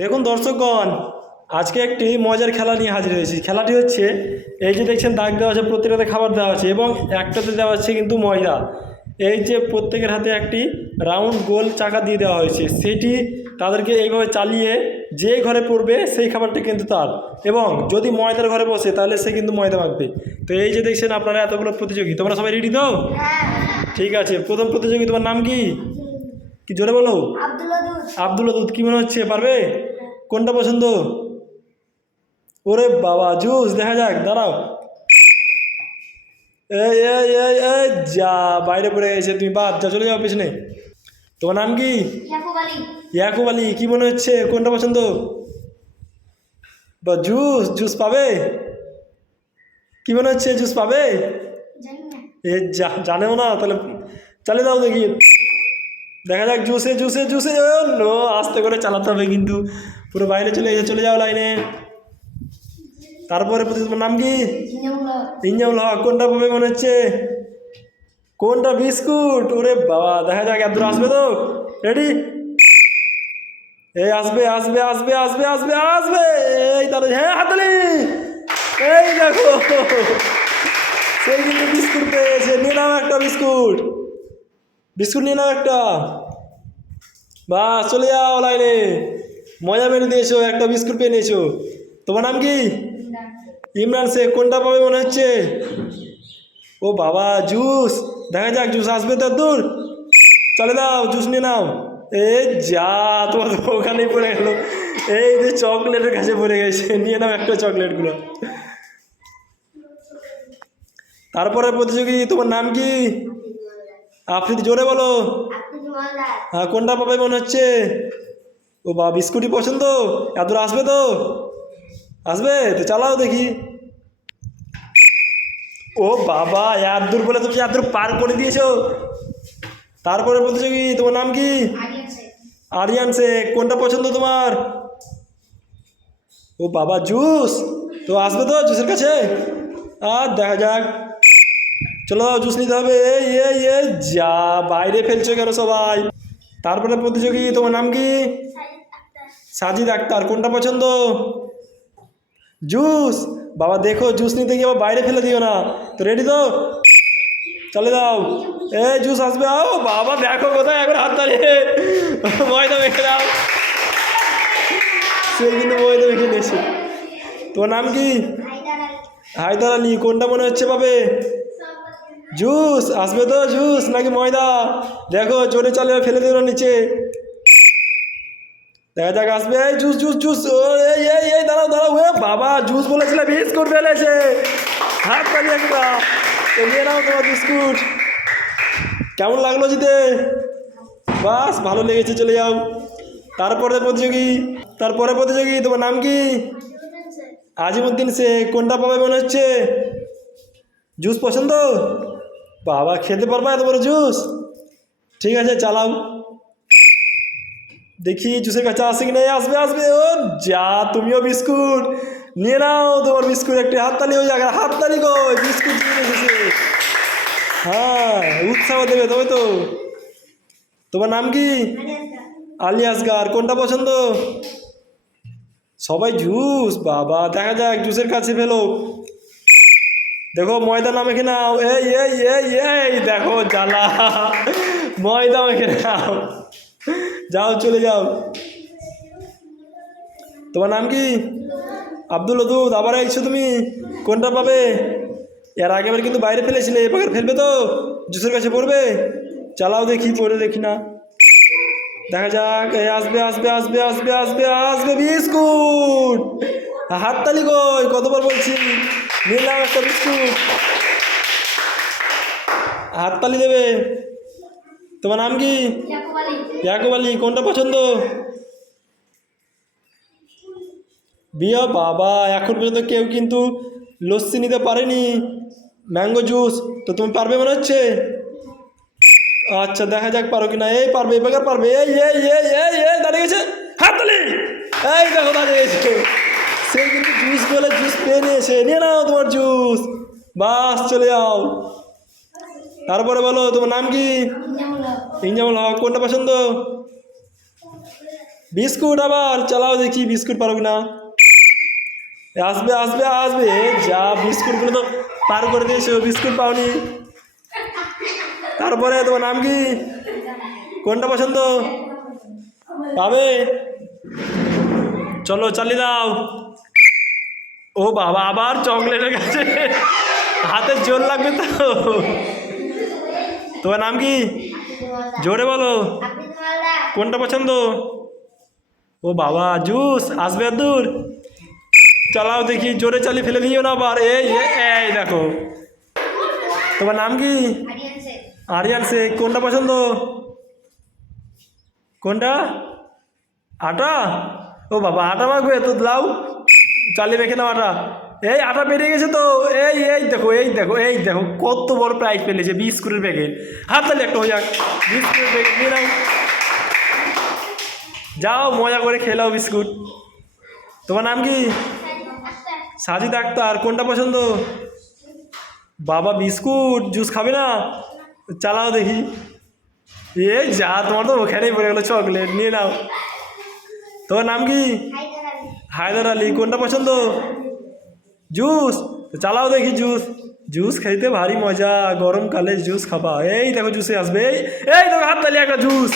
দেখুন দর্শকগণ আজকে একটি মজার খেলা নিয়ে হাজির হয়েছি। খেলাটি হচ্ছে এই যে দেখছেন দাগ দেওয়া আছে প্রত্যেকটাতে খাবার দেওয়া আছে এবং একটাতে দেওয়া আছে কিন্তু ময়দা। এই যে প্রত্যেকের হাতে একটি রাউন্ড গোল চাকা দিয়ে দেওয়া হয়েছে। সেটি তাদেরকে এইভাবে চালিয়ে যে ঘরে পড়বে সেই খাবারটি কিন্তু তার। এবং যদি ময়দার ঘরে বসে তাহলে সে কিন্তু ময়দা মাখবে। তো এই যে দেখছেন আপনারা এতগুলো প্রতিযোগী তোমরা সবাই রেডি তো? ঠিক আছে প্রথম প্রতিযোগী তোমার নাম কি? কি জোরে বলো? আব্দুল আব্দুল কি মনে হচ্ছে? পারবে? কোনটা পছন্দ? ওরে বাবা জুস দেখা যাক দাঁড়াও। এই এই এই এই যা বাইরে পড়ে গেছে তুমি বাদ যা চলে যাও পেছনে। তোমার নাম কি? ইয়াকুব আলী। কি মনে হচ্ছে? কোনটা পছন্দ? বা জুস জুস পাবে? কি মনে হচ্ছে জুস পাবে? এ যা জানেও না তাহলে চালিয়ে দাও দেখি। দেখা যাক জুসে জুসে জুসে নো আস্তে করে চালাতে হবে কিন্তু। পুরো বাইরে চলে এসে চলে যাও লাইনে। তারপরে প্রতি তোমার নাম কি? ইঞ্জামুল হক কোনটা পাবে মনে হচ্ছে? কোনটা বিস্কুট? ওরে বাবা দেখা যাক এত আসবে তো। রেডি এই আসবে আসবে আসবে আসবে আসবে আসবে। এই তাহলে হ্যাঁ হাতলি এই দেখো। সেই কিন্তু বিস্কুট পেয়েছে। নিয়ে নাও একটা বিস্কুট। বিস্কুট নিয়ে নাও একটা। বাস চলে যাও লাইনে। মজা মেরে দিয়েছ একটা বিস্কুট পেয়ে নিয়েছো। তোমার নাম কি? ইমরান শেখ। কোনটা পাবে মনে হচ্ছে? ও বাবা জুস। দেখা যাক জুস আসবে তো দূর। চলে দাও জুস নিয়ে নাও। এ যা তোমার তো ওখানেই পড়ে গেল। এই যে চকলেটের কাছে পড়ে গেছে। নিয়ে নাও একটা চকলেটগুলো। তারপরে প্রতিযোগী তোমার নাম কি? আফ্রিদি জোরে বলো। হ্যাঁ কোনটা পাবে মনে হচ্ছে? ও বা বিস্কুটই পছন্দ? এত আসবে তো? আসবে? তো চালাও দেখি। ও বাবা এত দূর বলে তুমি এত দূর পার করে দিয়েছ। তারপরে প্রতিযোগী তোমার নাম কি? আরিয়ান শেখ কোনটা পছন্দ তোমার? ও বাবা জুস? তো আসবে তো জুসের কাছে? আর দেখা যাক। চলো জুস নিতে হবে। এই এই এই যা বাইরে ফেলছো কেন সবাই? তারপরে প্রতিযোগী, তোমার নাম কি? সাজিদ আক্তার। কোনটা পছন্দ? জুস। বাবা, দেখো, জুস নিতে গিয়ে আবার বাইরে ফেলে দিও না। তো রেডি তো? চলে দাও এ, জুস আসবে। আও বাবা, দেখো কোথায় এখন হাত দাঁড়িয়ে ময়দা মেখে দাও। সে কিন্তু ময়দা মেখে নিয়েছে। তোমার নাম কি? হায়দার আলী। কোনটা মনে হচ্ছে পাবে? জুস আসবে তো জুস নাকি ময়দা? দেখো জোরে চালে ফেলে না নিচে। দেখা যাক আসবে। এই জুস জুস জুস। ও এই এই এই দাঁড়াও দাঁড়াও। এ বাবা জুস বলেছিলে বিস্কুট ফেলেছে হাত পালিয়ে একটা তো নিয়ে নাও তোমার বিস্কুট। কেমন লাগল জিতে? বাস ভালো লেগেছে চলে যাও। তারপরে প্রতিযোগী তারপরে প্রতিযোগী তোমার নাম কি? আজিমুদ্দিন সে কোনটা পাবে মনে হচ্ছে? জুস পছন্দ? বাবা, খেতে পারবা এত বড় জুস ঠিক আছে, চালাও। দেখি জুসের কাছে আসে কি না আসবে আসবে। ও যা, তুমিও বিস্কুট। নিয়ে নাও, তোমার বিস্কুট একটি হাততালি হয়ে যাক। হাততালি গো বিস্কুট হ্যাঁ উৎসাহ দেবে, তবে তো। তোমার নাম কি? আলী আসগার কোনটা পছন্দ? সবাই জুস বাবা। দেখা যাক জুসের কাছে ফেলো। দেখো ময়দা না মেখে নাও এই এই এই এই, দেখো জ্বালা। ময়দা মেখে নাও যাও, চলে যাও। তোমার নাম কি? আব্দুল ওদুদ আবার আইছো তুমি? কোনটা পাবে? এর আগেবার কিন্তু বাইরে ফেলেছিলে এবার ফেলবে তো? জুসের কাছে পড়বে? চালাও দেখি, পড়ে দেখি না। দেখা যাক আসবে আসবে আসবে আসবে আসবে আসবে, বিস্কুট! হাততালি কই? কতবার বলছি? নিলাম একটা বিস্কুট। হাততালি দেবে। তোমার নাম কি? ইয়াকুব আলী। কোনটা পছন্দ? বিয়া বাবা এখন পর্যন্ত কেউ কিন্তু লস্যি নিতে পারেনি। ম্যাঙ্গো জুস তো তুমি পারবে মনে হচ্ছে? আচ্ছা দেখা যাক পারো কিনা। এই পারবে এবার পারবে। এই এই এই এই এই দাঁড়িয়ে গেছে। হাততালি! এই দেখো দাঁড়িয়ে গেছে। সে কিন্তু জুস বলে জুস পেয়ে নিয়েছে। নিয়ে নাও তোমার জুস বাস, চলে যাও। তারপরে বলো, তোমার নাম কি? ইঞ্জামুল হক। কোনটা পছন্দ? বিস্কুট আবার। চালাও দেখি বিস্কুট পারো না আসবে আসবে আসবে। যা বিস্কুটগুলো তো পার করে দিয়েছ, বিস্কুট পাওনি। তারপরে তোমার নাম কি? কোনটা পছন্দ? পাবে? চলো, চালিয়ে দাও। ও বাবা আবার চকলেটের কাছে হাতে জোর লাগবে তো। তোমার নাম কি? জোরে বলো। কোনটা পছন্দ? ও বাবা জুস আসবে দূর। চালাও দেখি জোরে চালিয়ে ফেলে দিও না আবার। এই এই, দেখো। তোমার নাম কি? আরিয়ান সে কোনটা পছন্দ? কোনটা? আটা? ও বাবা আটা মাখবে তো লাও চালিয়ে রেখে নাও আটা। এই আটা বেরিয়ে গেছে তো। এই এই দেখো এই দেখো এই দেখো, কত বড় প্রাইজ পেলেছে বিস্কুটের প্যাকেট হাত তাহলে একটা হয়ে যাক, বিস্কুটের প্যাকেট নিয়ে নাও। যাও, মজা করে খেলাও বিস্কুট। তোমার নাম কি? সাজিদ আক্তার, কোনটা পছন্দ? বাবা, বিস্কুট, জুস খাবে না? চালাও দেখি। এ যা, তোমার তো ওখানেই পড়ে গেলো চকলেট নিয়ে নাও। তোমার নাম কি? হায়দার আলী, কোনটা পছন্দ? জুস। চালাও দেখি জুস। জুস খাইতে ভারী মজা গরমকালে জুস খাবা। এই দেখো জুসে আসবে। এই এই দেখো হাত তালি একটা জুস।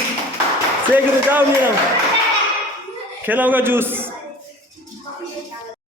সে কিন্তু যাও নিয়ে নাও। খেলাম জুস।